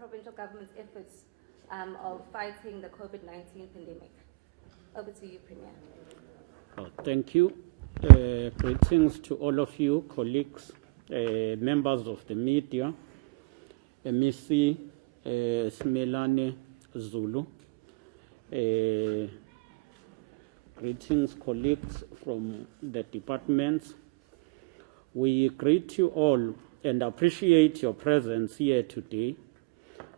provincial government's efforts of fighting the COVID-19 pandemic. Over to you, Premier. Thank you. Greetings to all of you, colleagues, members of the media, MEC Smelane Zulu. Greetings, colleagues from the departments. We greet you all and appreciate your presence here today.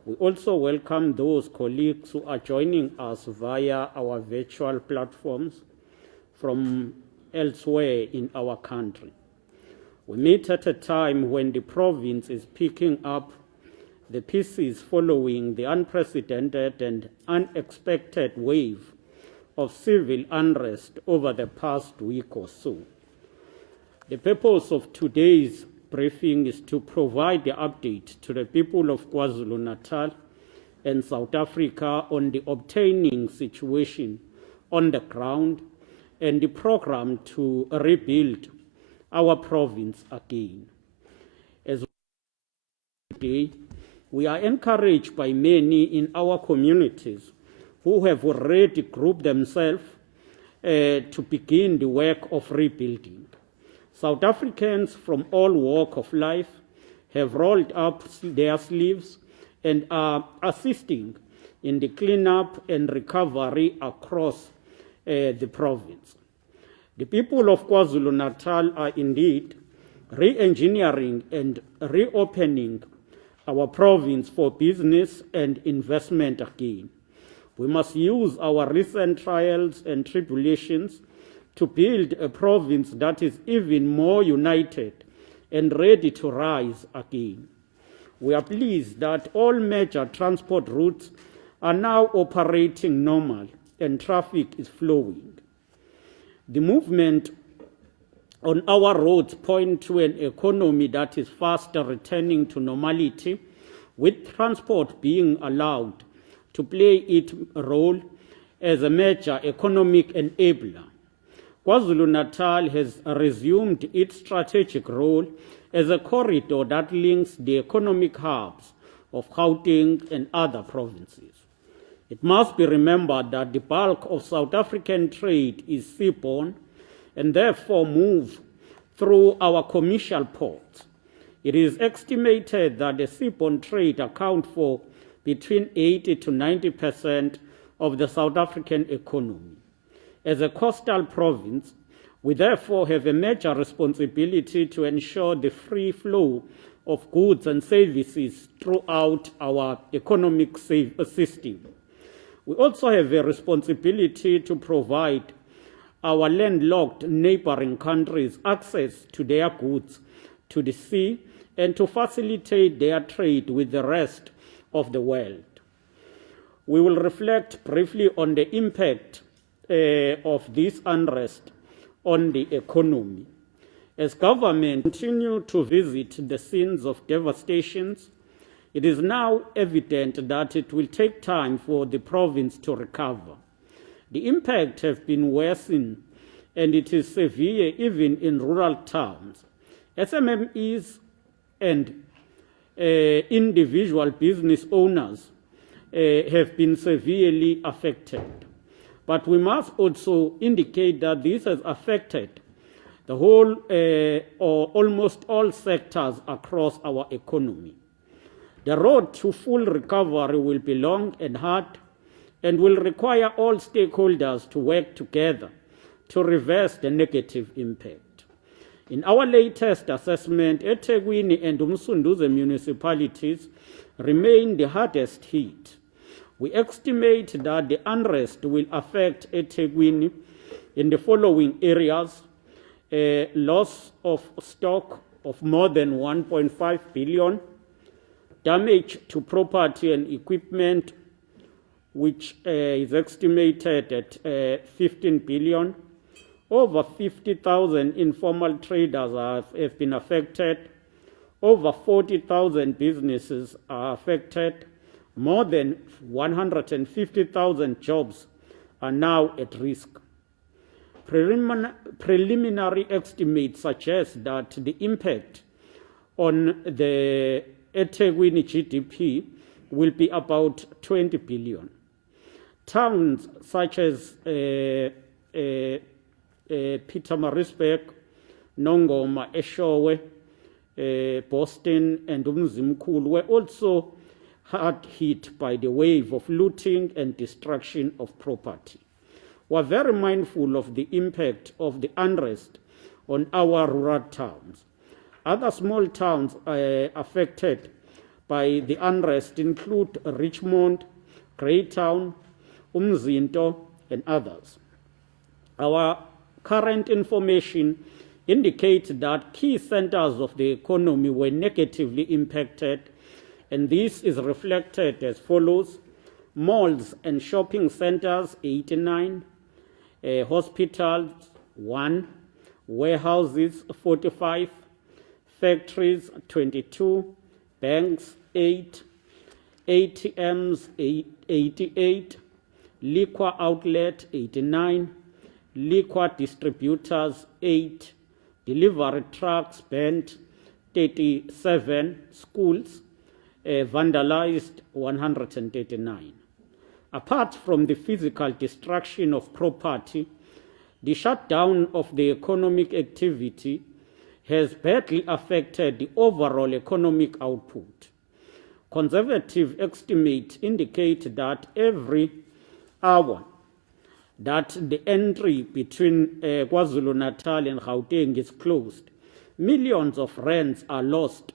We also welcome those colleagues who are joining us via our virtual platforms from elsewhere in our country. We meet at a time when the province is picking up the pieces following the unprecedented and unexpected wave of civil unrest over the past week or so. The purpose of today's briefing is to provide the update to the people of KwaZulu-Natal and South Africa on the obtaining situation on the ground and the program to rebuild our province again. As today, we are encouraged by many in our communities who have already grouped themselves to begin the work of rebuilding. South Africans from all walks of life have rolled up their sleeves and are assisting in the cleanup and recovery across the province. The people of KwaZulu-Natal are indeed re-engineering and reopening our province for business and investment again. We must use our recent trials and tribulations to build a province that is even more united and ready to rise again. We are pleased that all major transport routes are now operating normal and traffic is flowing. The movement on our roads point to an economy that is faster returning to normality, with transport being allowed to play its role as a major economic enabler. KwaZulu-Natal has resumed its strategic role as a corridor that links the economic hubs of Gauteng and other provinces. It must be remembered that the bulk of South African trade is seaborne and therefore moves through our commercial ports. It is estimated that the seaborne trade accounts for between 80 to 90% of the South African economy. As a coastal province, we therefore have a major responsibility to ensure the free flow of goods and services throughout our economic system. We also have a responsibility to provide our landlocked neighboring countries access to their goods to the sea and to facilitate their trade with the rest of the world. We will reflect briefly on the impact of this unrest on the economy. As government continue to visit the scenes of devastations, it is now evident that it will take time for the province to recover. The impact has been worsened and it is severe even in rural towns. SMMEs and individual business owners have been severely affected. But we must also indicate that this has affected the whole or almost all sectors across our economy. The road to full recovery will be long and hard and will require all stakeholders to work together to reverse the negative impact. In our latest assessment, eThekwini and uMsunduze municipalities remain the hardest hit. We estimate that the unrest will affect eThekwini in the following areas: loss of stock of more than 1.5 billion, damage to property and equipment, which is estimated at 15 billion. Over 50,000 informal traders have been affected. Over 40,000 businesses are affected. More than 150,000 jobs are now at risk. Preliminary estimates suggest that the impact on the eThekwini GDP will be about 20 billion. Towns such as Pietermaritzburg, Nongoma, Eshowe, Boston, and Umzimkhulu were also hard hit by the wave of looting and destruction of property. We are very mindful of the impact of the unrest on our rural towns. Other small towns affected by the unrest include Richmond, Greytown, Umzinto, and others. Our current information indicates that key centers of the economy were negatively impacted, and this is reflected as follows: malls and shopping centers, 89, hospitals, 1, warehouses, 45, factories, 22, banks, 8, ATMs, 88, liquor outlet, 89, liquor distributors, 8, delivery trucks burned, 37, schools vandalized, 139. Apart from the physical destruction of property, the shutdown of the economic activity has badly affected the overall economic output. Conservative estimates indicate that every hour that the entry between KwaZulu-Natal and Gauteng is closed, millions of rands are lost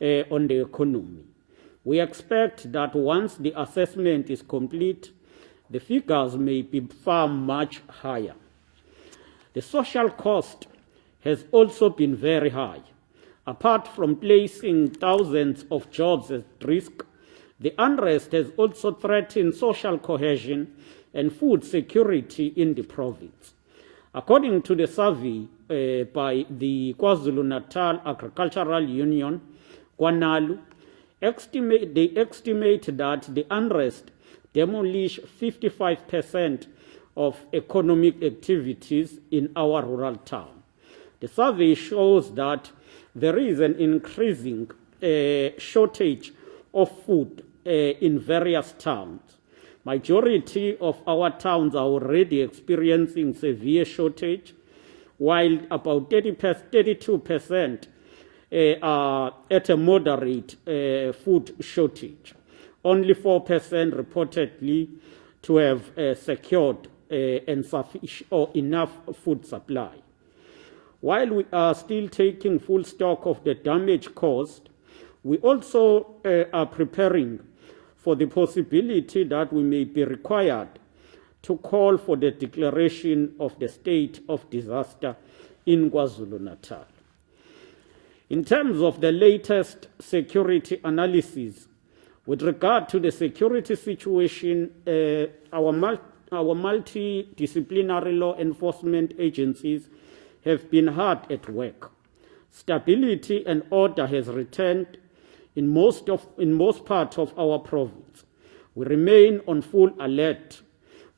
on the economy. We expect that once the assessment is complete, the figures may be far much higher. The social cost has also been very high. Apart from placing thousands of jobs at risk, the unrest has also threatened social cohesion and food security in the province. According to the survey by the KwaZulu-Natal Agricultural Union, KwaNalu, they estimate that the unrest demolished 55% of economic activities in our rural town. The survey shows that there is an increasing shortage of food in various towns. Majority of our towns are already experiencing severe shortage, while about 32% are at a moderate food shortage. Only 4% reportedly to have secured insufficient or enough food supply. While we are still taking full stock of the damage caused, we also are preparing for the possibility that we may be required to call for the declaration of the state of disaster in KwaZulu-Natal. In terms of the latest security analysis, with regard to the security situation, our multidisciplinary law enforcement agencies have been hard at work. Stability and order has returned in most parts of our province. We remain on full alert.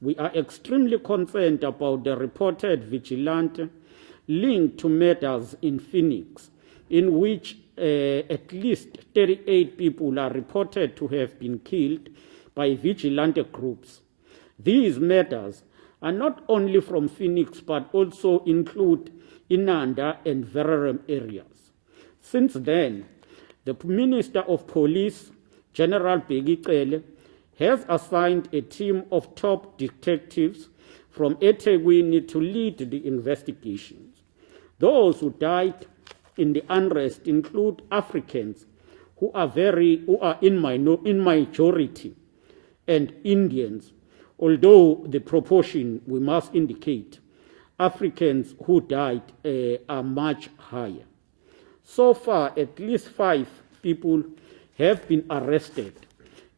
We are extremely concerned about the reported vigilante linked to murders in Phoenix, in which at least 38 people are reported to have been killed by vigilante groups. These murders are not only from Phoenix, but also include Inanda and Verulam areas. Since then, the Minister of Police, General Begicele, has assigned a team of top detectives from eThekwini to lead the investigations. Those who died in the unrest include Africans who are in majority, and Indians, although the proportion we must indicate, Africans who died are much higher. So far, at least 5 people have been arrested,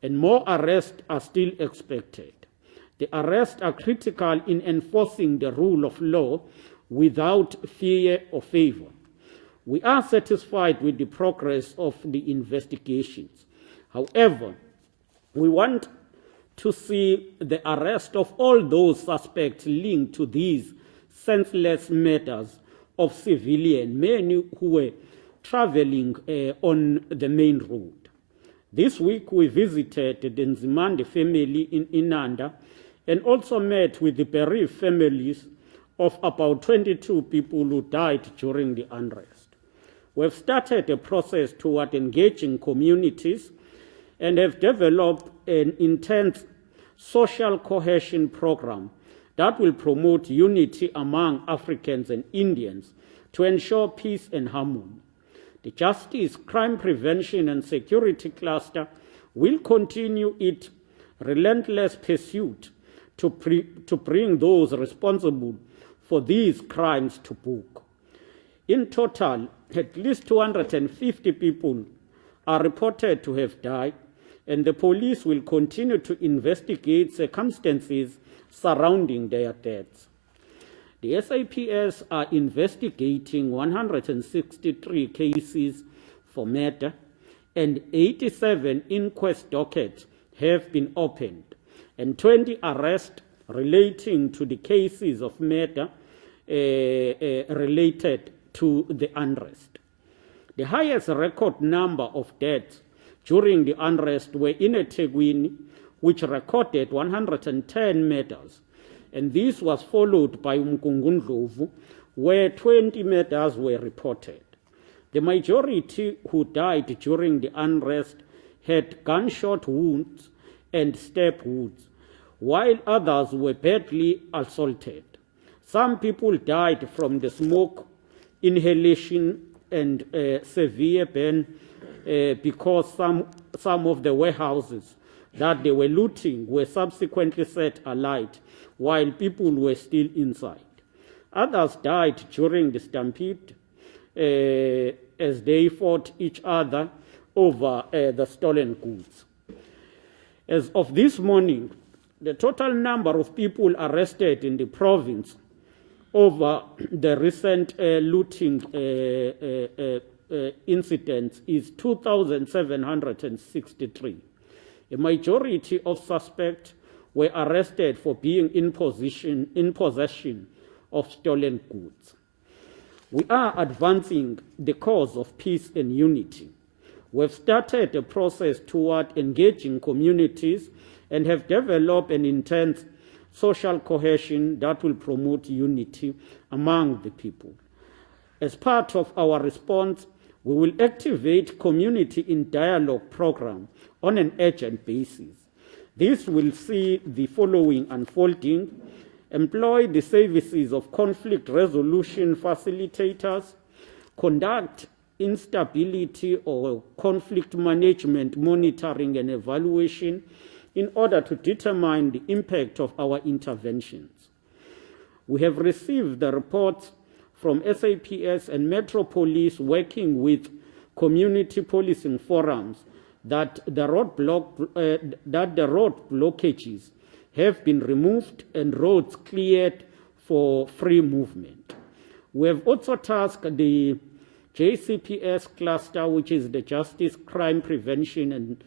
and more arrests are still expected. The arrests are critical in enforcing the rule of law without fear or favor. We are satisfied with the progress of the investigations. However, we want to see the arrest of all those suspects linked to these senseless murders of civilians, many who were traveling on the main road. This week we visited the Nzimande family in Inanda and also met with the bereaved families of about 22 people who died during the unrest. We have started a process toward engaging communities and have developed an intense social cohesion program that will promote unity among Africans and Indians to ensure peace and harmony. The Justice, Crime Prevention and Security Cluster will continue its relentless pursuit to bring those responsible for these crimes to book. In total, at least 250 people are reported to have died, and the police will continue to investigate circumstances surrounding their deaths. The SAPS are investigating 163 cases for murder, and 87 inquest dockets have been opened, and 20 arrests relating to the cases of murder related to the unrest. The highest record number of deaths during the unrest were in eThekwini, which recorded 110 murders, and this was followed by Mkungundlovu, where 20 murders were reported. The majority who died during the unrest had gunshot wounds and stab wounds, while others were badly assaulted. Some people died from the smoke inhalation and severe burn because some of the warehouses that they were looting were subsequently set alight while people were still inside. Others died during the stampede as they fought each other over the stolen goods. As of this morning, the total number of people arrested in the province over the recent looting incidents is 2,763. A majority of suspects were arrested for being in possession of stolen goods. We are advancing the cause of peace and unity. We have started a process toward engaging communities and have developed an intense social cohesion that will promote unity among the people. As part of our response, we will activate community in dialogue program on an urgent basis. This will see the following unfolding: employ the services of conflict resolution facilitators, conduct instability or conflict management monitoring and evaluation in order to determine the impact of our interventions. We have received the reports from SAPS and Metro Police working with community policing forums that the road blockages have been removed and roads cleared for free movement. We have also tasked the JCPS cluster, which is the Justice, Crime Prevention and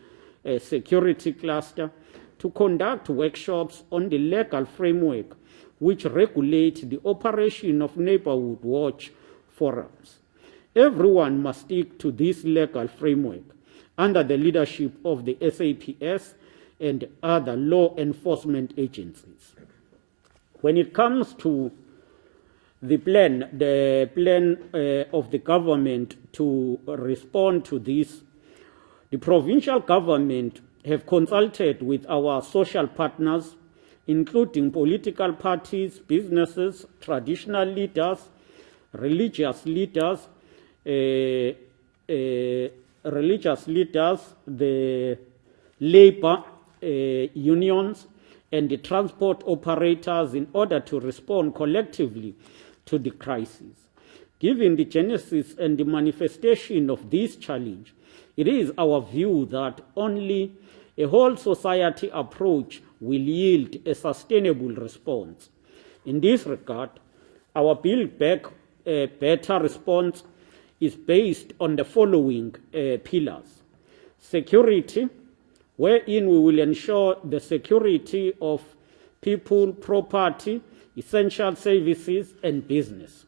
Security Cluster, to conduct workshops on the legal framework which regulate the operation of neighborhood watch forums. Everyone must stick to this legal framework under the leadership of the SAPS and other law enforcement agencies. When it comes to the plan of the government to respond to this, the provincial government have consulted with our social partners, including political parties, businesses, traditional leaders, religious leaders, the labor unions, and the transport operators in order to respond collectively to the crisis. Given the genesis and the manifestation of this challenge, it is our view that only a whole society approach will yield a sustainable response. In this regard, our Build Back Better response is based on the following pillars: security, wherein we will ensure the security of people, property, essential services, and business.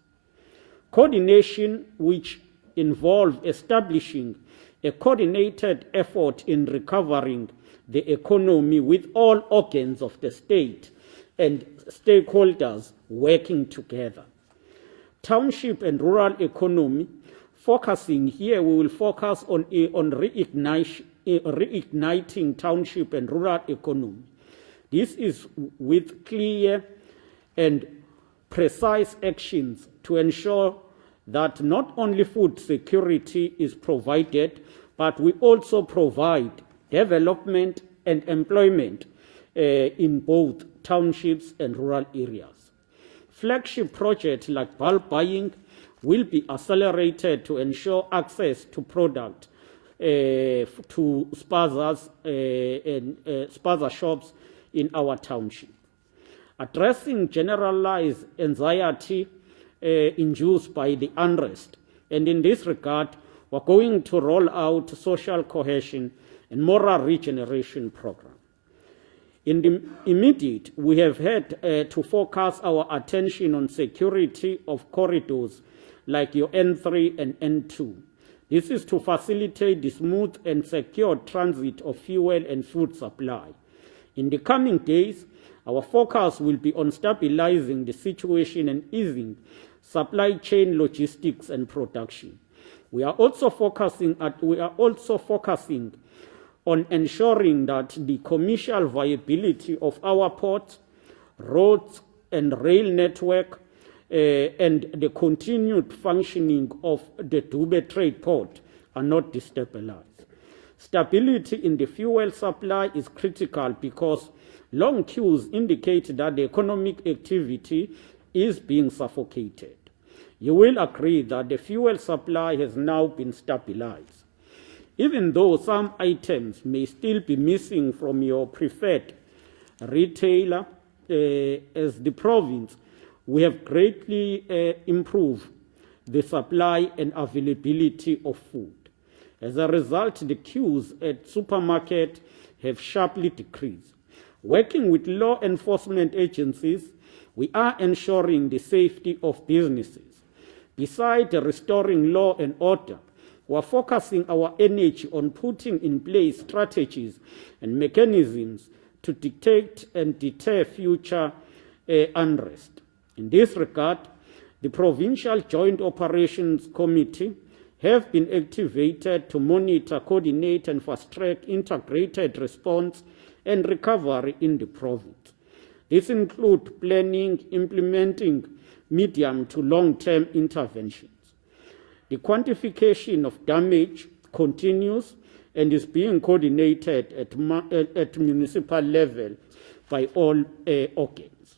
Coordination, which involves establishing a coordinated effort in recovering the economy with all organs of the state and stakeholders working together. Township and rural economy, focusing here, we will focus on reigniting township and rural economy. This is with clear and precise actions to ensure that not only food security is provided, but we also provide development and employment in both townships and rural areas. Flagship projects like bulk buying will be accelerated to ensure access to product to spazas and spaza shops in our township. Addressing generalized anxiety induced by the unrest. And in this regard, we're going to roll out social cohesion and moral regeneration program. In the immediate, we have had to focus our attention on security of corridors like your N3 and N2. This is to facilitate the smooth and secure transit of fuel and food supply. In the coming days, our focus will be on stabilizing the situation and easing supply chain logistics and production. We are also focusing on ensuring that the commercial viability of our ports, roads, and rail network and the continued functioning of the Dube trade port are not destabilized. Stability in the fuel supply is critical because long queues indicate that the economic activity is being suffocated. You will agree that the fuel supply has now been stabilized. Even though some items may still be missing from your preferred retailer, as the province, we have greatly improved the supply and availability of food. As a result, the queues at supermarkets have sharply decreased. Working with law enforcement agencies, we are ensuring the safety of businesses. Besides restoring law and order, we are focusing our energy on putting in place strategies and mechanisms to detect and deter future unrest. In this regard, the Provincial Joint Operations Committee have been activated to monitor, coordinate, and fast-track integrated response and recovery in the province. This includes planning, implementing medium to long-term interventions. The quantification of damage continues and is being coordinated at municipal level by all organs.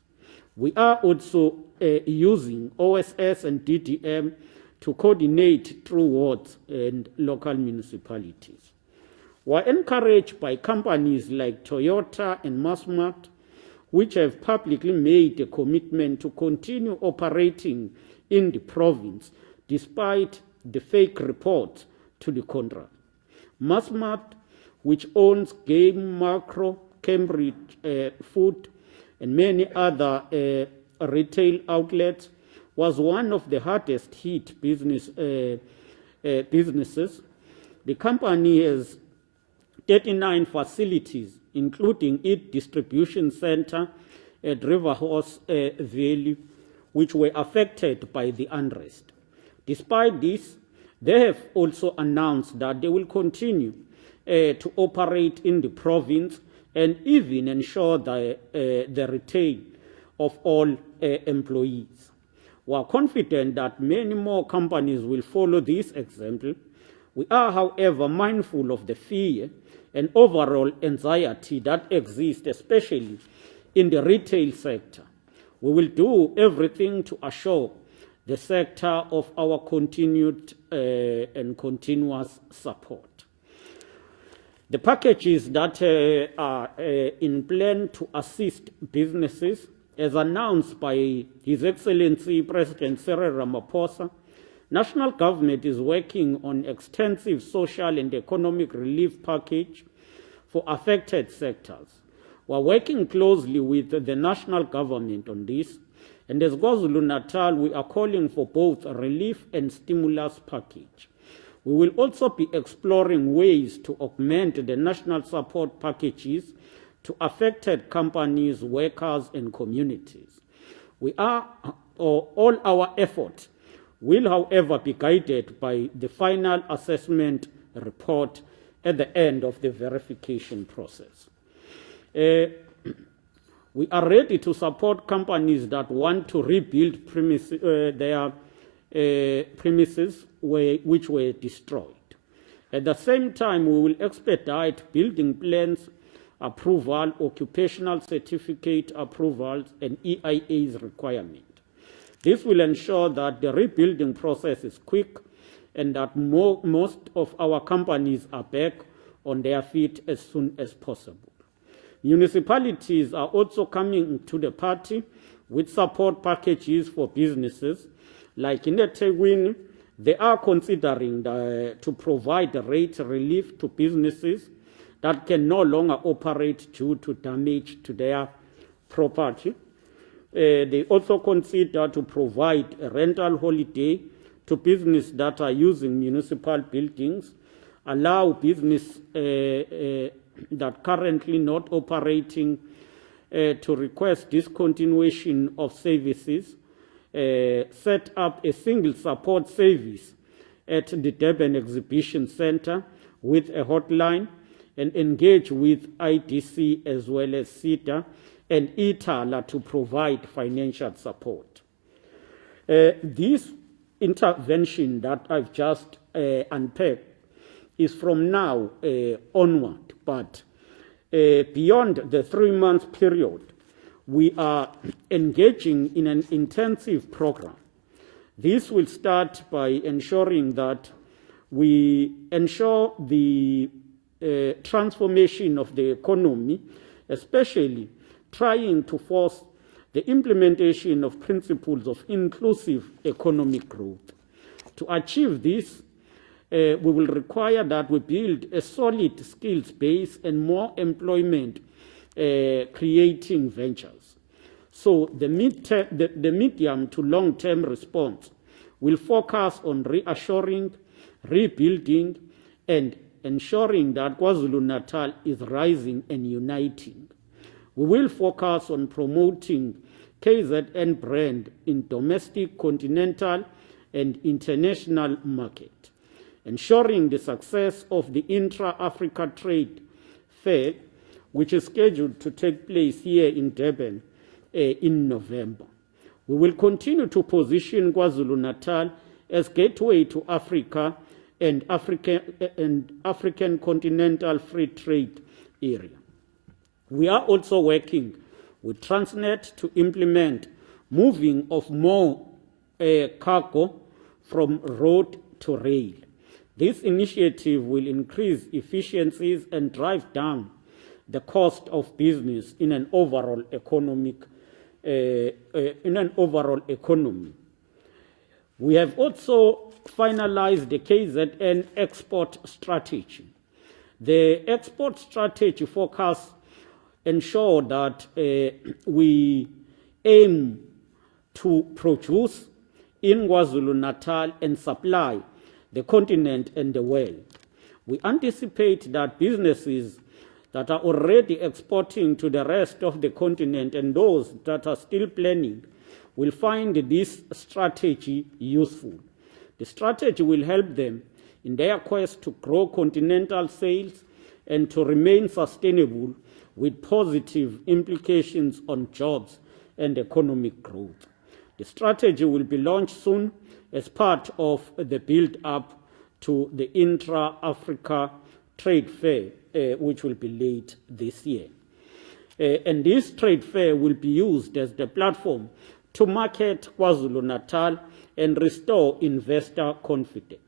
We are also using OSS and DDM to coordinate through wards and local municipalities. We are encouraged by companies like Toyota and Massmart, which have publicly made a commitment to continue operating in the province despite the fake reports to the contrary. Massmart, which owns Game Macro, Cambridge Food, and many other retail outlets, was one of the hardest hit businesses. The company has 39 facilities, including its distribution center at Riverhorse Valley, which were affected by the unrest. Despite this, they have also announced that they will continue to operate in the province and even ensure the retain of all employees. We are confident that many more companies will follow this example. We are, however, mindful of the fear and overall anxiety that exists, especially in the retail sector. We will do everything to assure the sector of our continued and continuous support. The packages that are in plan to assist businesses, as announced by His Excellency President Cyril Ramaphosa, national government is working on extensive social and economic relief package for affected sectors. We are working closely with the national government on this, and as KwaZulu-Natal, we are calling for both a relief and stimulus package. We will also be exploring ways to augment the national support packages to affected companies, workers, and communities. All our efforts will, however, be guided by the final assessment report at the end of the verification process. We are ready to support companies that want to rebuild their premises which were destroyed. At the same time, we will expedite building plans approval, occupational certificate approvals, and EIA's requirement. This will ensure that the rebuilding process is quick and that most of our companies are back on their feet as soon as possible. Municipalities are also coming to the party with support packages for businesses. Like in eThekwini, they are considering to provide rate relief to businesses that can no longer operate due to damage to their property. They also consider to provide a rental holiday to businesses that are using municipal buildings, allow business that currently not operating to request discontinuation of services, set up a single support service at the Durban Exhibition Centre with a hotline, and engage with IDC as well as SEDA and ITALA to provide financial support. This intervention that I've just unpacked is from now onward, but beyond the 3-month period, we are engaging in an intensive program. This will start by ensuring that we ensure the transformation of the economy, especially trying to force the implementation of principles of inclusive economic growth. To achieve this, we will require that we build a solid skills base and more employment creating ventures. So the medium to long-term response will focus on reassuring, rebuilding, and ensuring that KwaZulu-Natal is rising and uniting. We will focus on promoting KZN brand in domestic, continental, and international market, ensuring the success of the Intra-Africa Trade Fair, which is scheduled to take place here in Durban in November. We will continue to position KwaZulu-Natal as gateway to Africa and African continental free trade area. We are also working with Transnet to implement moving of more cargo from road to rail. This initiative will increase efficiencies and drive down the cost of business in an overall economy. We have also finalized the KZN export strategy. The export strategy forecasts ensure that we aim to produce in KwaZulu-Natal and supply the continent and the world. We anticipate that businesses that are already exporting to the rest of the continent and those that are still planning will find this strategy useful. The strategy will help them in their quest to grow continental sales and to remain sustainable with positive implications on jobs and economic growth. The strategy will be launched soon as part of the build-up to the Intra-Africa Trade Fair, which will be late this year. And this trade fair will be used as the platform to market KwaZulu-Natal and restore investor confidence.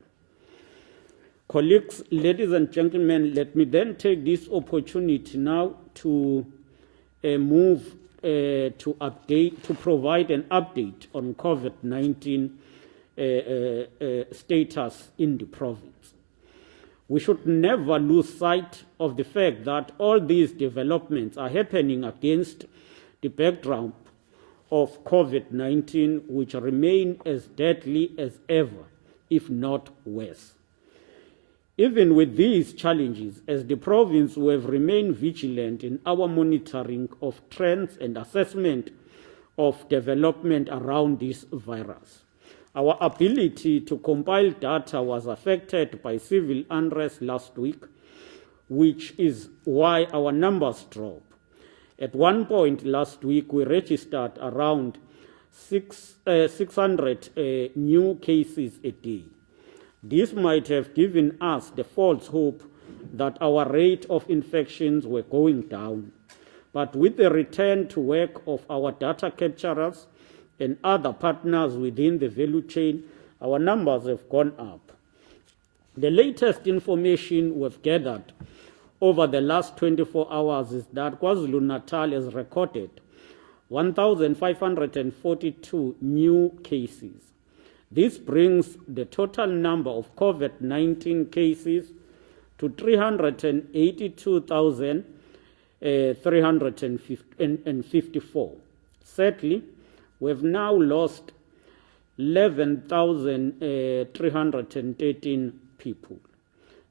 Colleagues, ladies and gentlemen, let me then take this opportunity now to move to provide an update on COVID-19 status in the province. We should never lose sight of the fact that all these developments are happening against the background of COVID-19, which remain as deadly as ever, if not worse. Even with these challenges, as the province, we have remained vigilant in our monitoring of trends and assessment of development around this virus. Our ability to compile data was affected by civil unrest last week, which is why our numbers dropped. At one point last week, we registered around 600 new cases a day. This might have given us the false hope that our rate of infections were going down. But with the return to work of our data capturers and other partners within the value chain, our numbers have gone up. The latest information we've gathered over the last 24 hours is that KwaZulu-Natal has recorded 1,542 new cases. This brings the total number of COVID-19 cases to 382,354. Sadly, we've now lost 11,313 people.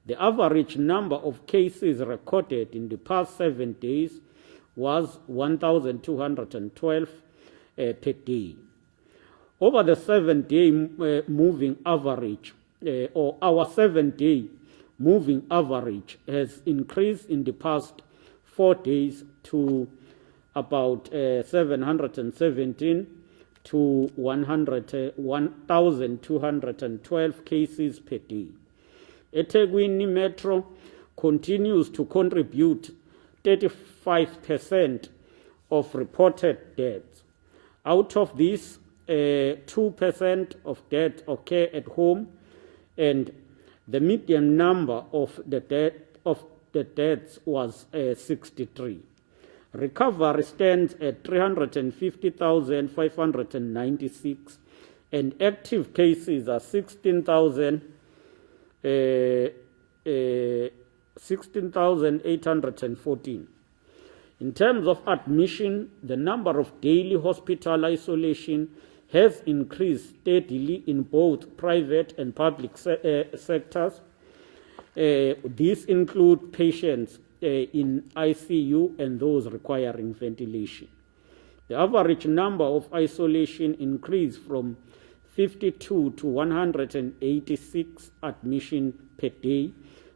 The average number of cases recorded in the past 7 days was 1,212 per day. Over the 7-day moving average, or our 7-day moving average has increased in the past 4 days to about 717 to 1,212 cases per day. eThekwini Metro continues to contribute 35% of reported deaths. Out of this, 2% of deaths occur at home, and the median number of the deaths was 63. Recovery stands at 350,596, and active cases are 16,814. In terms of admission, the number of daily hospital isolation has increased steadily in both private and public sectors. These include patients in ICU and those requiring ventilation. The average number of isolation increased from 52 to 186 admissions per day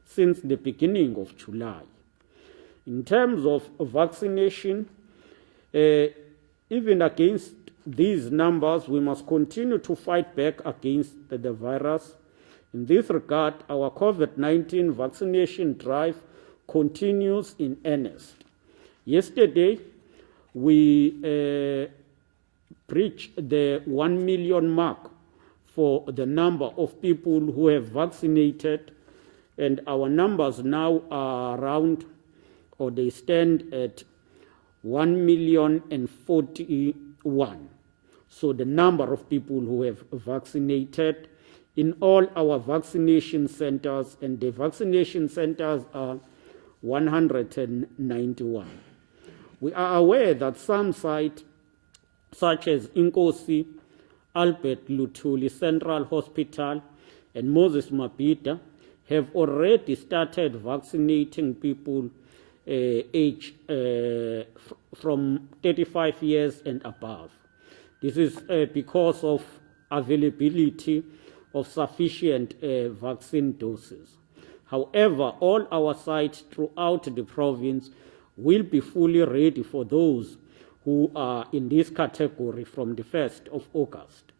since the beginning of July. In terms of vaccination, even against these numbers, we must continue to fight back against the virus. In this regard, our COVID-19 vaccination drive continues in earnest. Yesterday, we breached the 1 million mark for the number of people who have vaccinated, and our numbers now are around, or they stand at 1,041,000. So the number of people who have vaccinated in all our vaccination centers, and the vaccination centers are 191. We are aware that some sites, such as Inkosi, Albert Luthuli Central Hospital, and Moses Mabhida, have already started vaccinating people age from 35 years and above. This is because of availability of sufficient vaccine doses. However, all our sites throughout the province will be fully ready for those who are in this category from the 1st of August.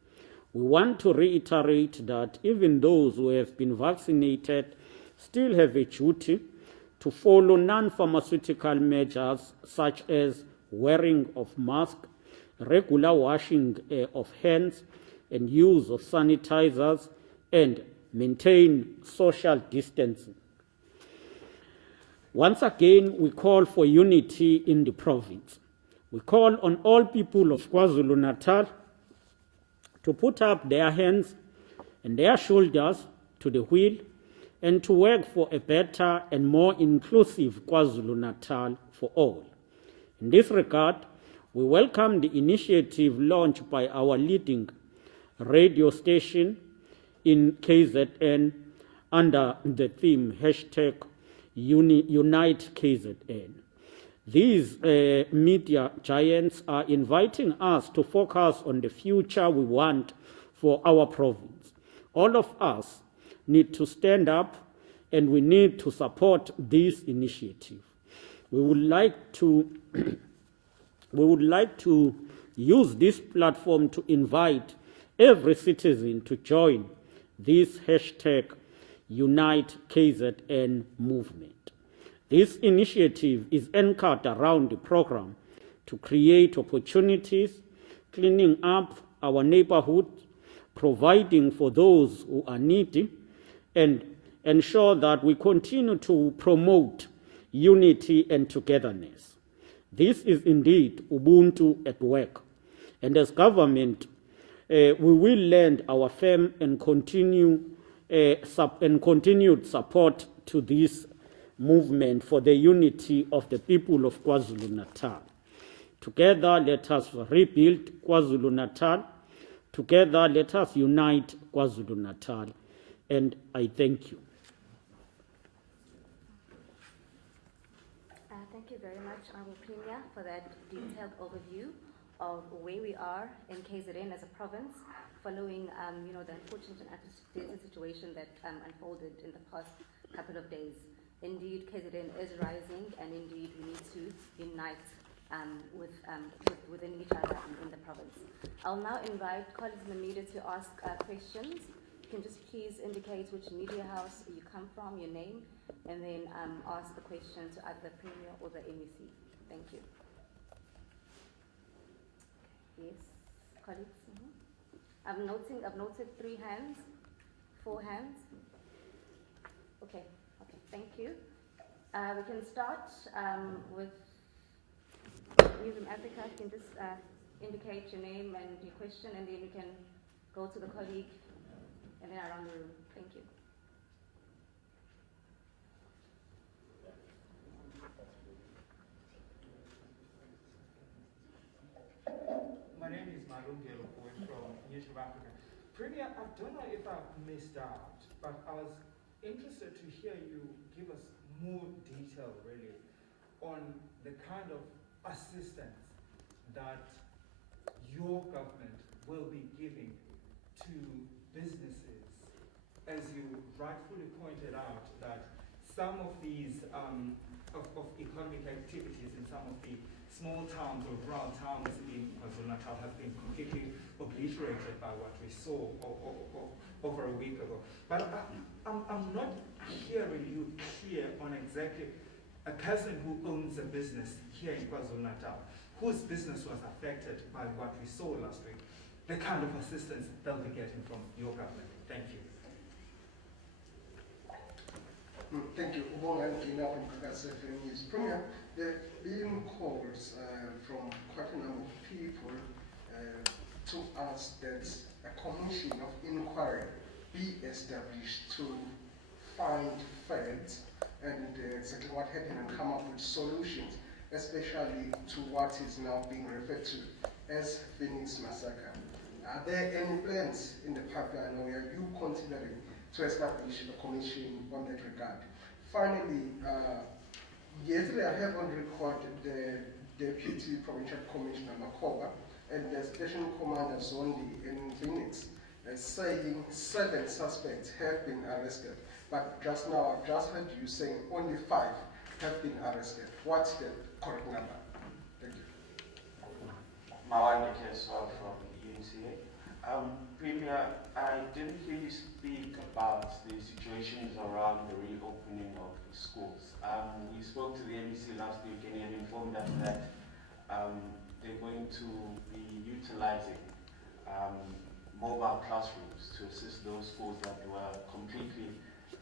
We want to reiterate that even those who have been vaccinated still have a duty to follow non-pharmaceutical measures such as wearing of masks, regular washing of hands, and use of sanitizers, and maintain social distancing. Once again, we call for unity in the province. We call on all people of KwaZulu-Natal to put up their hands and their shoulders to the wheel and to work for a better and more inclusive KwaZulu-Natal for all. In this regard, we welcome the initiative launched by our leading radio station in KZN, under the theme #Unite KZN. These media giants are inviting us to focus on the future we want for our province. All of us need to stand up and we need to support this initiative. We would like to use this platform to invite every citizen to join this #Unite KZN movement. This initiative is anchored around the program to create opportunities, cleaning up our neighborhoods, providing for those who are needy, and ensure that we continue to promote unity and togetherness. This is indeed Ubuntu at work. And as government, we will lend our firm and continued support to this movement for the unity of the people of KwaZulu-Natal. Together, let us rebuild KwaZulu-Natal. Together, let us unite KwaZulu-Natal. And I thank you. Thank you very much, Honorable Premier, for that detailed overview of where we are in KZN as a province, following the unfortunate and unprecedented situation that unfolded in the past couple of days. Indeed, KZN is rising, and indeed we need to unite within each other in the province. I'll now invite colleagues in the media to ask questions. You can just please indicate which media house you come from, your name, and then ask the question to either the Premier or the MEC. Thank you. Yes, colleagues. I've noted 3 hands, 4 hands. Okay, thank you. We can start with News in Africa. You can just indicate your name and your question, and then we can go to the colleague and then around the room. Thank you. My name is Malungelo from News of Africa. Premier, I don't know if I've missed out, but I was interested to hear you give us more detail, really, on the kind of assistance that your government will be giving to businesses. As you rightfully pointed out, that some of these of economic activities in some of the small towns or rural towns in KwaZulu-Natal have been completely obliterated by what we saw over a week ago. But I'm not hearing you clear on exactly a person who owns a business here in KwaZulu-Natal, whose business was affected by what we saw last week, the kind of assistance they'll be getting from your government. Thank you. Thank you. Premier, there have been calls from quite a number of people to ask that a commission of inquiry be established to find facts and exactly what happened and come up with solutions, especially to what is now being referred to as Phoenix Massacre. Are there any plans in the pipeline, or are you considering to establish a commission on that regard? Finally, yesterday I have on record the Deputy Provincial Commissioner Makoba and the Station Commander Zondi in Phoenix saying 7 suspects have been arrested. But just now I've just heard you saying only 5 have been arrested. What's the correct number? Thank you. Mawande Keswa from UNCA. Premier, I didn't really speak about the situations around the reopening of schools. We spoke to the MEC last week and he had informed us that they're going to be utilizing mobile classrooms to assist those schools that were completely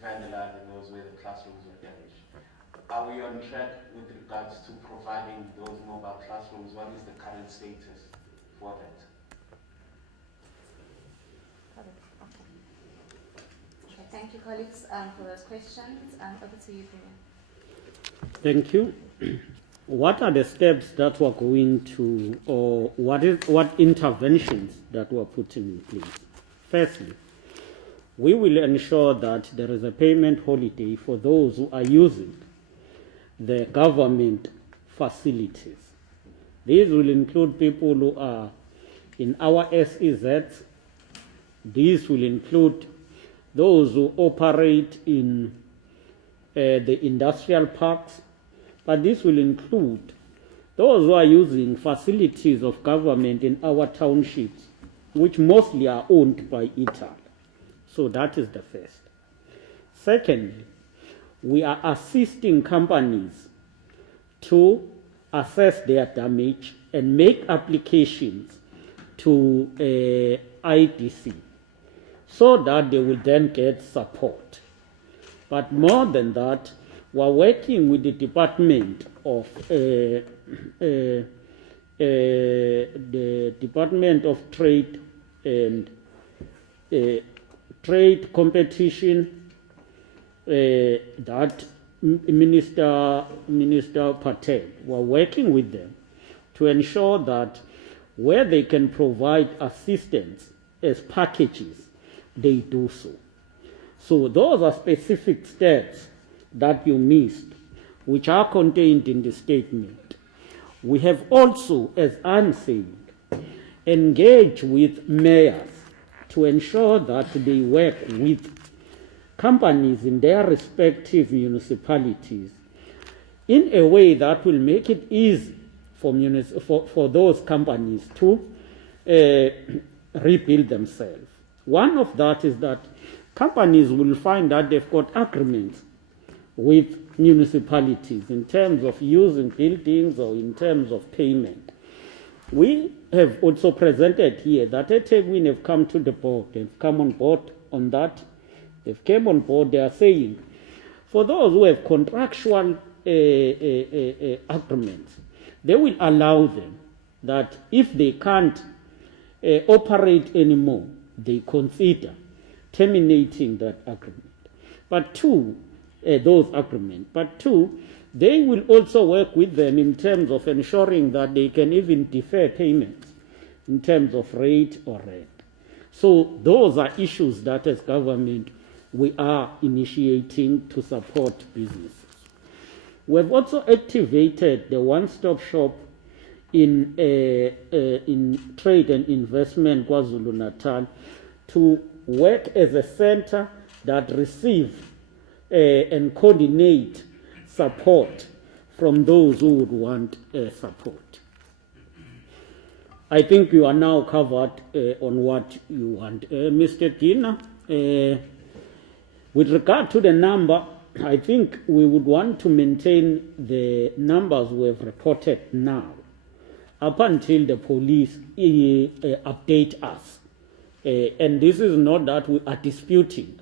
vandalized and those where the classrooms were damaged. Are we on track with regards to providing those mobile classrooms? What is the current status for that? Okay, thank you, colleagues, for those questions. Over to you, Premier. Thank you. What are the steps that we're going to, or what interventions that we're putting in place? Firstly, we will ensure that there is a payment holiday for those who are using the government facilities. These will include people who are in our SEZs. These will include those who operate in the industrial parks, but this will include those who are using facilities of government in our townships, which mostly are owned by Italy. So that is the first. Secondly, we are assisting companies to assess their damage and make applications to IDC so that they will then get support. But more than that, we are working with the Department of Trade and Trade Competition, that Minister Patel. We are working with them to ensure that where they can provide assistance as packages, they do so. So those are specific steps that you missed, which are contained in the statement. We have also, as I'm saying, engaged with mayors to ensure that they work with companies in their respective municipalities in a way that will make it easy for those companies to rebuild themselves. One of that is that companies will find that they've got agreements with municipalities in terms of using buildings or in terms of payment. We have also presented here that eThekwini have come to the board, they've come on board on that. They've come on board, they are saying, for those who have contractual agreements, they will allow them that if they can't operate anymore, they consider terminating that agreement. But those agreements. But two, they will also work with them in terms of ensuring that they can even defer payments in terms of rate or rent. So those are issues that as government we are initiating to support businesses. We have also activated the one-stop shop in trade and investment KwaZulu-Natal to work as a center that receives and coordinate support from those who would want support. I think you are now covered on what you want. Mr. Gina, with regard to the number, I think we would want to maintain the numbers we have reported now up until the police update us. And this is not that we are disputing,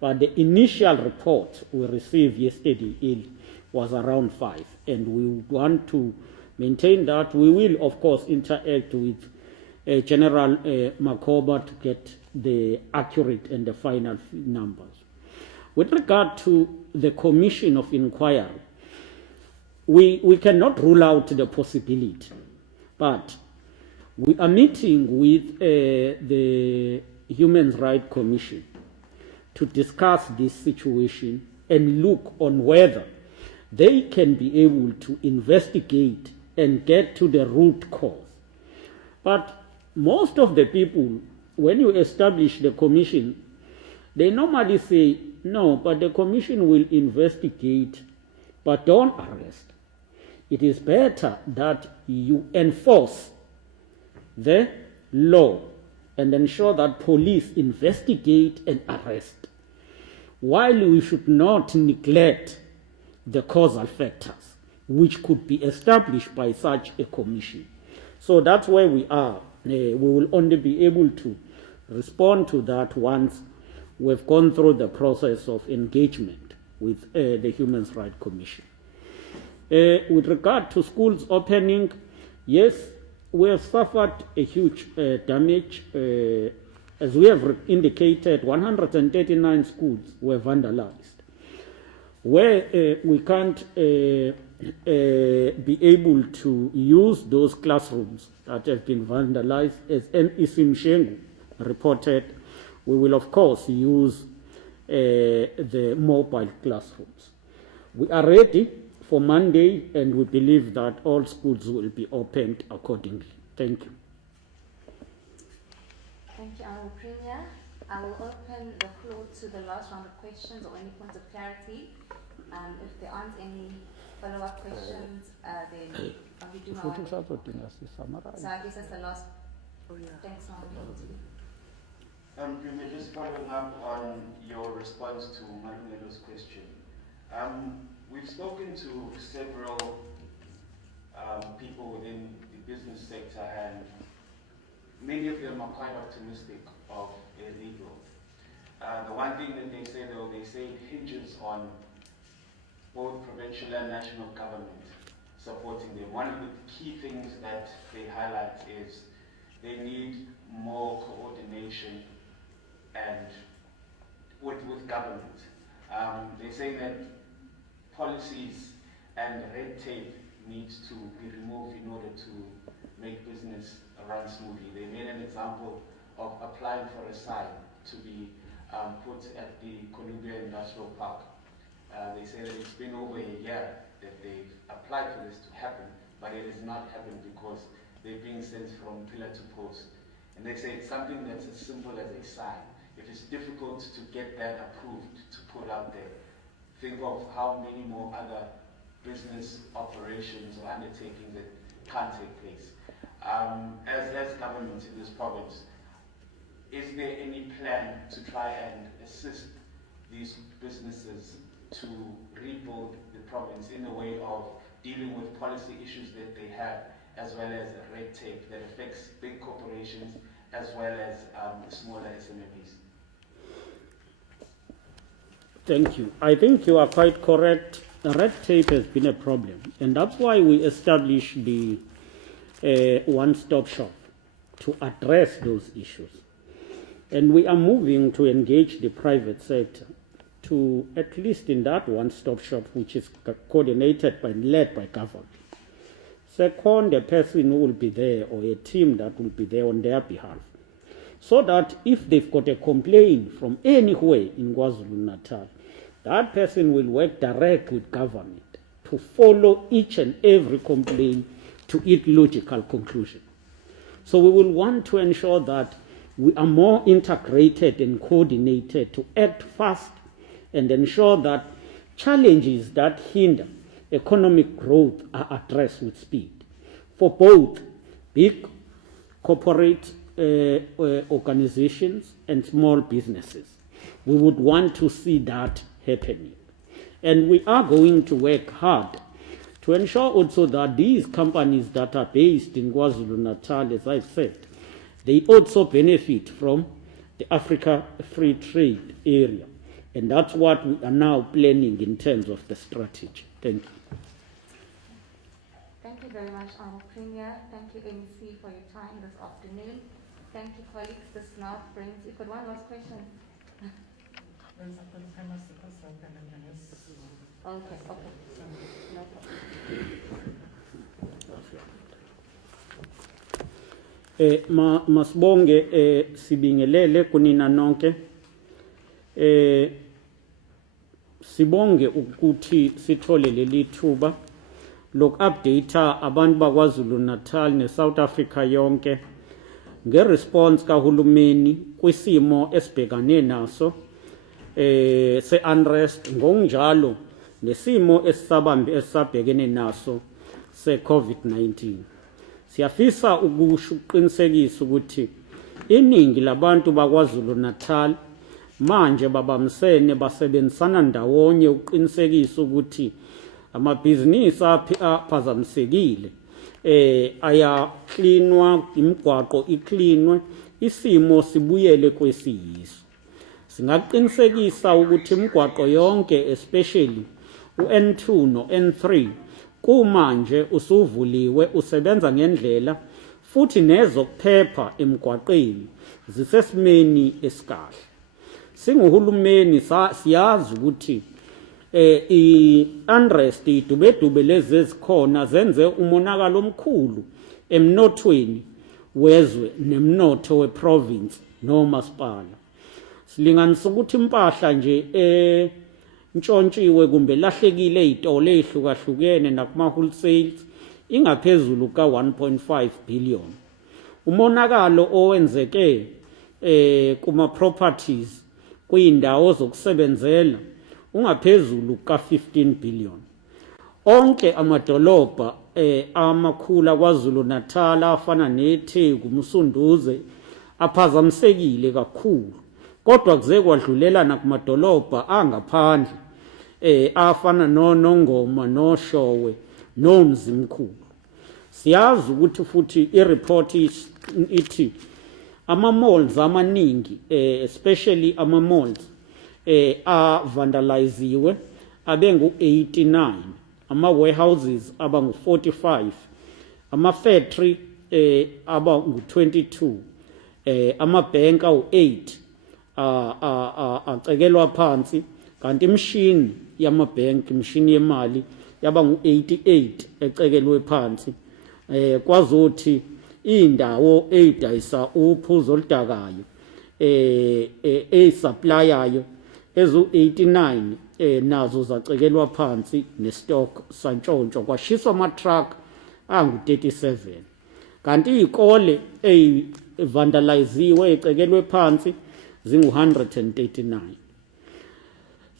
but the initial report we received yesterday was around 5, and we want to maintain that. We will, of course, interact with General Makoba to get the accurate and the final numbers. With regard to the Commission of Inquiry, we cannot rule out the possibility, but we are meeting with the Human Rights Commission to discuss this situation and look on whether they can be able to investigate and get to the root cause. But most of the people, when you establish the commission, they normally say, no, but the commission will investigate, but don't arrest. It is better that you enforce the law and ensure that police investigate and arrest, while we should not neglect the causal factors which could be established by such a commission. So that's where we are. We will only be able to respond to that once we've gone through the process of engagement with the Human Rights Commission. With regard to schools opening, yes, we have suffered a huge damage. As we have indicated, 139 schools were vandalized, where we can't be able to use those classrooms that have been vandalized, as MEC Mshengu reported. we will of course use the mobile classrooms. We are ready for Monday, and we believe that all schools will be opened accordingly. Thank you. Thank you, Honourable Premier. I will open the floor to the last round of questions or any points of clarity. If there aren't any follow-up questions, then we do not. So I guess that's the last. Thanks, Honourable. Premier, just following up on your response to Malumelo's question. We've spoken to several people within the business sector, and many of them are quite optimistic of a rebuild. The one thing that they say, though, they say it hinges on both provincial and national government supporting them. One of the key things that they highlight is they need more coordination and with government. They say that policies and red tape needs to be removed in order to make business run smoothly. They made an example of applying for a sign to be put at the Columbia Industrial Park. They say that it's been over a year that they've applied for this to happen, but it has not happened because they're being sent from pillar to post. And they say it's something that's as simple as a sign. If it's difficult to get that approved to put out there, think of how many more other business operations or undertakings that can't take place. As government in this province, is there any plan to try and assist these businesses to rebuild the province in a way of dealing with policy issues that they have, as well as red tape that affects big corporations as well as smaller SMEs? Thank you. I think you are quite correct. The red tape has been a problem, and that's why we established the one-stop shop to address those issues. And we are moving to engage the private sector to, at least in that one-stop shop, which is coordinated and led by government. Second, a person who will be there or a team that will be there on their behalf, so that if they've got a complaint from anywhere in KwaZulu-Natal, that person will work direct with government to follow each and every complaint to its logical conclusion. So we will want to ensure that we are more integrated and coordinated to act fast and ensure that challenges that hinder economic growth are addressed with speed for both big corporate organizations and small businesses. We would want to see that happening. And we are going to work hard to ensure also that these companies that are based in KwaZulu-Natal, as I said, they also benefit from the Africa Free Trade area. And that's what we are now planning in terms of the strategy. Thank you. Thank you very much, Honourable Premier. Thank you, MEC, for your time this afternoon. Thank you, colleagues. This now brings, you've got one last question. Okay. No problem. Masibonge sibingelele kunina nonke. Sibonge ukuthi sithole leli thuba loku-update abantu bakwaZulu-Natal ne-South Africa yonke nge-response kahulumeni kwisimo esibhekane naso se-unrest, ngokunjalo nesimo esisabhekene naso se-COVID-19. Siyafisa ukuqinisekisa ukuthi iningi labantu bakwaZulu-Natal manje babamsene basebenzisana ndawonye ukuqinisekisa ukuthi amabhizinisi aphazamisekile ayaklinwa, imigwaqo iklinwe, isimo sibuyele kwesiyiso. Singaqinisekisa ukuthi imigwaqo yonke, especially u-N2 no-N3, kumanje usuvuliwe, usebenza ngendlela, futhi nezokuphepha emgwaqeni zisesimeni esikahle. Singuhulumeni siyazi ukuthi i-unrest, idubedube lezi ezikhona zenze umonakalo omkhulu emnothweni wezwe nemnotho weprovince nomasipala. silinganisa ukuthi impahla nje ntshontshiwe kumbe lahlekile ezitolo ezihlukahlukene nakuma wholesales ingaphezulu ka 1.5 billion. Umonakalo owenzeke kuma properties kuyindawo zokusebenzela ungaphezulu ka 15 billion. Onke amadolobha amakhulu KwaZulu-Natal afana neTheku, Msunduze aphazamisekile kakhulu. Kodwa kuze kwadlulelana kumadolobha angaphandle afana noNongoma, noShowe, noMzimkhulu. Siyazi ukuthi futhi ireport ithi ama-malls amaningi especially ama-malls vandaliziwe abengu 89, ama-warehouses abangu 45, ama-factory abangu 22, ama-bank awu 8 acekelwa phansi, kanti imishini yama-bank, imishini yemali yabangu 88 ecekelwe phansi. Kwazothi indawo eyidayisa uphuzo oludakayo supplyayo ezu 89 nazo zacekelwa phansi nestock santshontsho, kwashiswa ama-truck angu 37, kanti izikole vandaliziwe ecekelwe phansi zingu 139.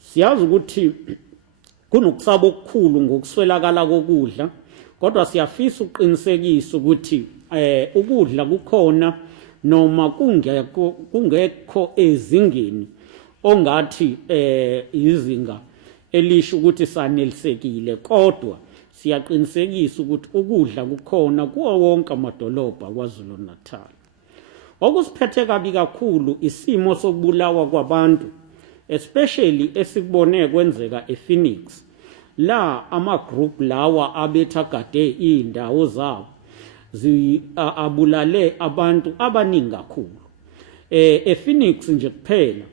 Siyazi ukuthi kunokusaba okukhulu ngokuswelakala kokudla, kodwa siyafisa uqinisekisa ukuthi ukudla kukhona noma kungekho ezingeni ongathi izinga elisho ukuthi sanelisekile, kodwa siyaqinisekisa ukuthi ukudla kukhona kuwo wonke amadolobha KwaZulu-Natal. Okusiphethe kabi kakhulu isimo sokubulawa kwabantu, especially esikubone kwenzeka ePhoenix, la ama-group lawa abethagade indawo zabo abulale abantu abaningi kakhulu. ePhoenix nje kuphela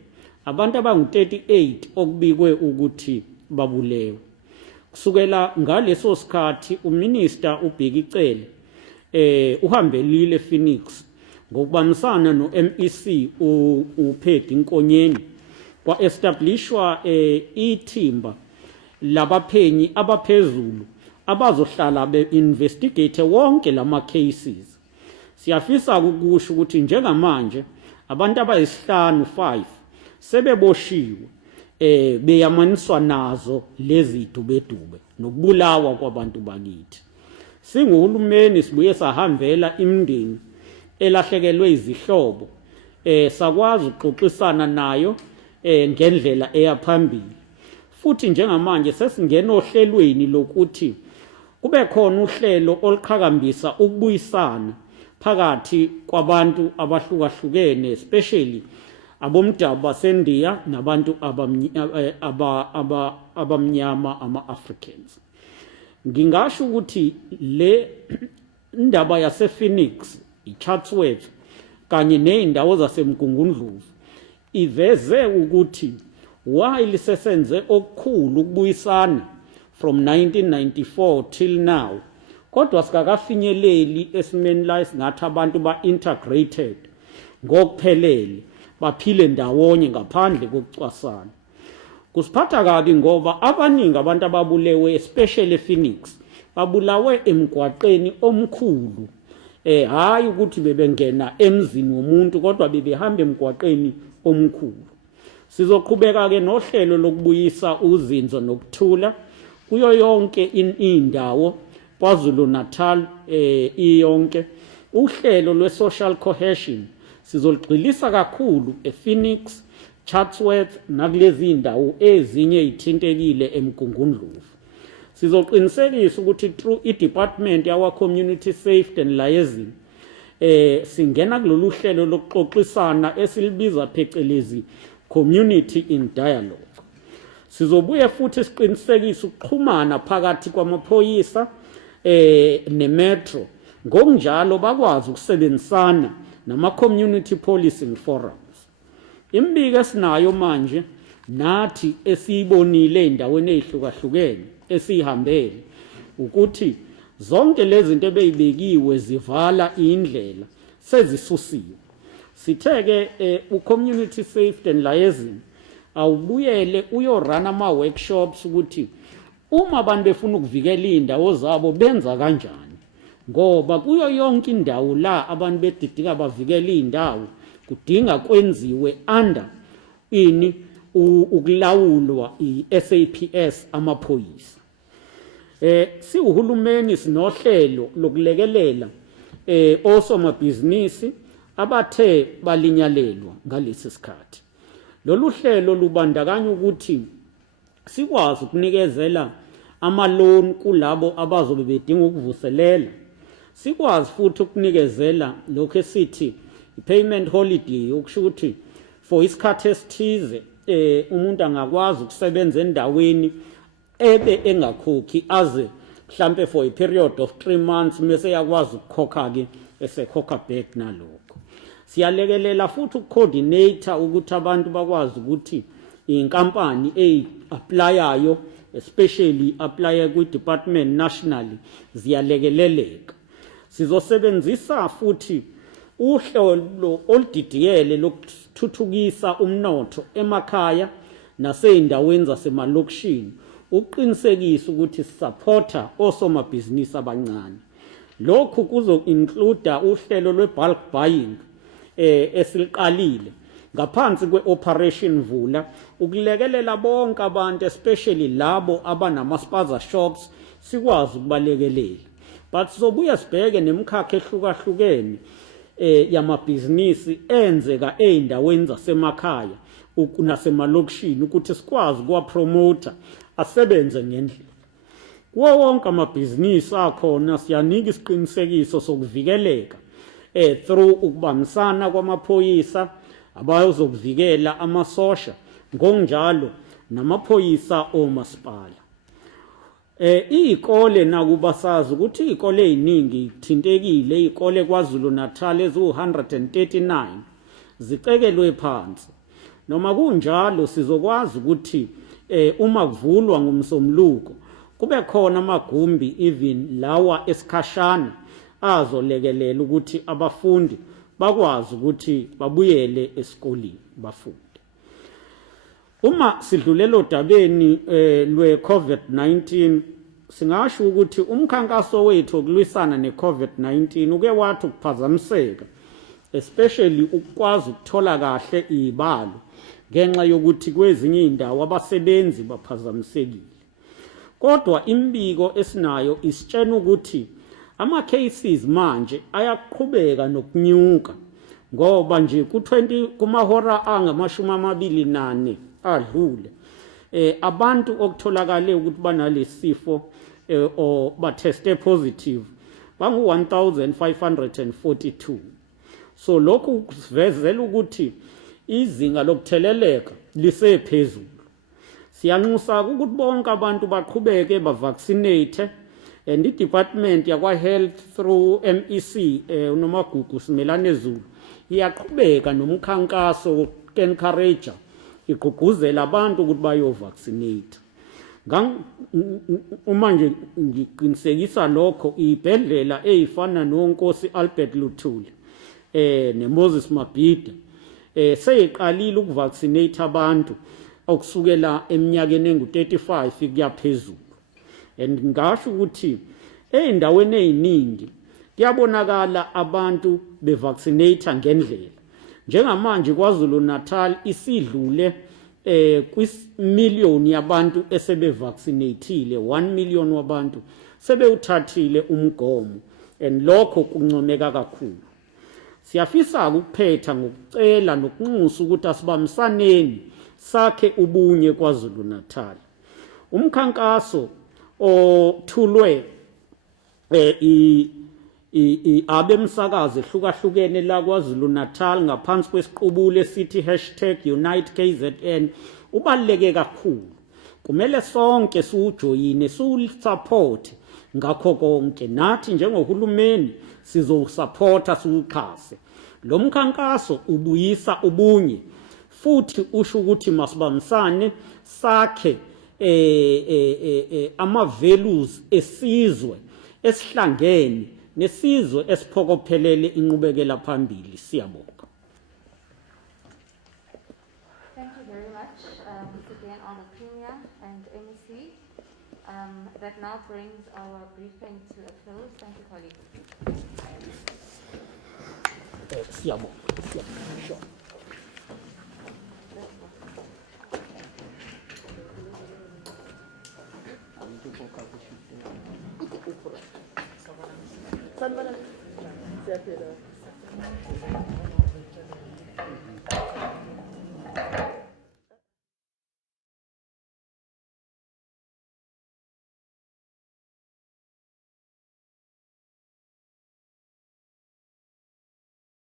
abantu abangu 38 okubikwe ukuthi babulewe. Kusukela ngaleso sikhathi uMinister uBhekicele uhambelile ePhoenix ngokubambisana no-MEC uPhedi Nkonyeni, kwa-establishwa ithimba labaphenyi abaphezulu abazohlala be-investigate wonke lama cases. Siyafisa ukusho ukuthi njengamanje abantu abayisihlanu 5 sebeboshiwe beyamaniswa nazo lezi dubedube nokubulawa kwabantu bakithi. Singuhulumeni sibuye sahambela imindeni elahlekelwe izihlobo, sakwazi ukuxoxisana nayo ngendlela eyaphambili. Futhi njengamanje sesingena ohlelweni lokuthi kube khona uhlelo oluqhakambisa ukubuyisana phakathi kwabantu abahlukahlukene, especially abomdabu baseNdiya nabantu abamnyama ama-Africans. Ngingasho ukuthi le ndaba yasePhoenix, iChatsworth kanye ney'ndawo zaseMgungundlovu iveze ukuthi while sesenze okukhulu ukubuyisana from 1994 till now, kodwa sikakafinyeleli esimeni la esingathi abantu ba-integrated ngokuphelele baphile ndawonye ngaphandle kokucwasana. Kusiphatha kabi ngoba abaningi abantu ababulewe especially ePhoenix babulawe emgwaqeni omkhulu, hayi ukuthi bebengena emzini womuntu kodwa bebehamba emgwaqeni omkhulu. Sizoqhubeka-ke nohlelo lokubuyisa uzinzo nokuthula kuyo yonke indawo KwaZulu-Natal iyonke. Uhlelo lwe-social cohesion sizoligxilisa kakhulu ePhoenix, Chatsworth nakulezi indawo ezinye ezithintekile eMgungundlovu. Sizoqinisekisa ukuthi through i-department yawa community safety and liaison singena kulolu hlelo lokuxoxisana esilibiza phecelezi community in dialogue. Sizobuye futhi siqinisekise ukuxhumana phakathi kwamaphoyisa nemetro, ngokunjalo bakwazi ukusebenzisana nama-community policing forums. Imbiko esinayo manje nathi esiyibonile endaweni ezihlukahlukene esihambele ukuthi zonke lezi zinto ebeyibekiwe zivala indlela sezisusiwe. sitheke u-community safety and liaison awubuyele uyorun ama-workshops ukuthi uma abantu befuna ukuvikela iy'ndawo zabo benza kanjani, ngoba kuyo yonke indawo la abantu bedidika bavikela iy'ndawo kudinga kwenziwe under ukulawulwa i-SAPS amaphoyisa. Siwuhulumeni sinohlelo lokulekelela osomabhizinisi abathe balinyalelwa ngalesi sikhathi. Lolu hlelo lubandakanya ukuthi sikwazi ukunikezela amaloni kulabo abazobe bedinga ukuvuselela, sikwazi futhi ukunikezela lokho esithi i-payment holiday, okusho ukuthi for isikhathi esithize umuntu angakwazi ukusebenza endaweni ebe engakhokhi aze mhlambe for a period of 3 months mase yakwazi ukukhokha-ke esekhokha back nalokho. Siyalekelela futhi ukucoordinator ukuthi abantu bakwazi ukuthi inkampani eyi-applyayo especially applya kwi-department nationally ziyalekeleleka. Sizosebenzisa futhi uhlelo oludidiyele lokuthuthukisa umnotho emakhaya nasey'ndaweni zasemalokishini ukuqinisekisa ukuthi sisapotha osomabhizinisi abancane. Lokhu kuzo-includa uhlelo lwe-bulk buying esiliqalile ngaphansi kwe-Operation Vula ukulekelela bonke abantu especially labo abanama-spaza shops sikwazi ukubalekelela. But sizobuya sibheke nemikhakha ehlukahlukene yamabhizinisi enzeka ey'ndaweni zasemakhaya nasemalokishini ukuthi sikwazi ukuwapromota asebenze ngendlela. Kuwo wonke amabhizinisi akhona siyanika isiqinisekiso sokuvikeleka through ukubambisana kwamaphoyisa abazokuvikela amasosha ngokunjalo namaphoyisa omasipala. Iy'kole nakuba sazi ukuthi iy'kole ey'ningi thintekile, iy'kole KwaZulu-Natal eziwu-139 zicekelwe phansi. Noma kunjalo sizokwazi ukuthi uma kuvulwa ngomsombuluko kube khona amagumbi even lawa esikhashana azolekelela ukuthi abafundi bakwazi ukuthi babuyele esikoleni bafunde. Uma sidlulela odabeni lwe-COVID-19 singasho ukuthi umkhankaso wethu wokulwisana ne-COVID-19 uke wathi ukuphazamiseka especially ukwazi ukuthola kahle iy'balo ngenxa yokuthi kwezinye iy'ndawo abasebenzi baphazamisekile. Kodwa imbiko esinayo isitshena ukuthi ama-cases manje ayaqhubeka nokunyuka ngoba nje kumahora angama-24 adlule abantu okutholakale ukuthi banalesi sifo or batheste positive bangu-1542. So lokhu kusivezela ukuthi izinga lokutheleleka lisephezulu. Siyanxusa ukuthi bonke abantu baqhubeke bavaccinate and i-department yakwa-health through MEC uNomagugu Simelane Zulu iyaqhubeka nomkhankaso woku-encourage igqugquzela abantu ukuthi bayo-vaccinate. Uma nje ngiqinisekisa lokho iy'bhedlela ey'fana noNkosi Albert Luthuli neMoses Mabhida seyiqalile ukuvaccinate abantu okusukela eminyakeni engu-35 kuya phezulu. And ngasho ukuthi ey'ndaweni ey'ningi kuyabonakala abantu bevaccinate ngendlela. Njengamanje KwaZulu-Natal isidlule kwimiliyoni yabantu esebevaccinatile, 1 million wabantu sebewuthathile umgomo, and lokho kuncomeka kakhulu. Siyafisa ukuphetha ngokucela nokunxusa ukuthi asibambisaneni sakhe ubunye KwaZulu-Natal. Umkhankaso othulwe abemsakazo ehlukahlukene la KwaZulu-Natal ngaphansi kwesiqubulo esithi #UniteKZN ubaluleke kakhulu. Kumele sonke siwujoyine, siwusupport ngakho konke. Nathi njengohulumeni sizowusupporta siwuxhase. Lo mkhankaso ubuyisa ubunye futhi usho ukuthi masibambisane sakhe ama-values esizwe esihlangene nesizwe esiphokophelele inqubekela phambili. Siyabonga. Premier and MEC. That now brings our briefing to a close. Thank you, colleagues. Sure. Sanibona. Siyaphila.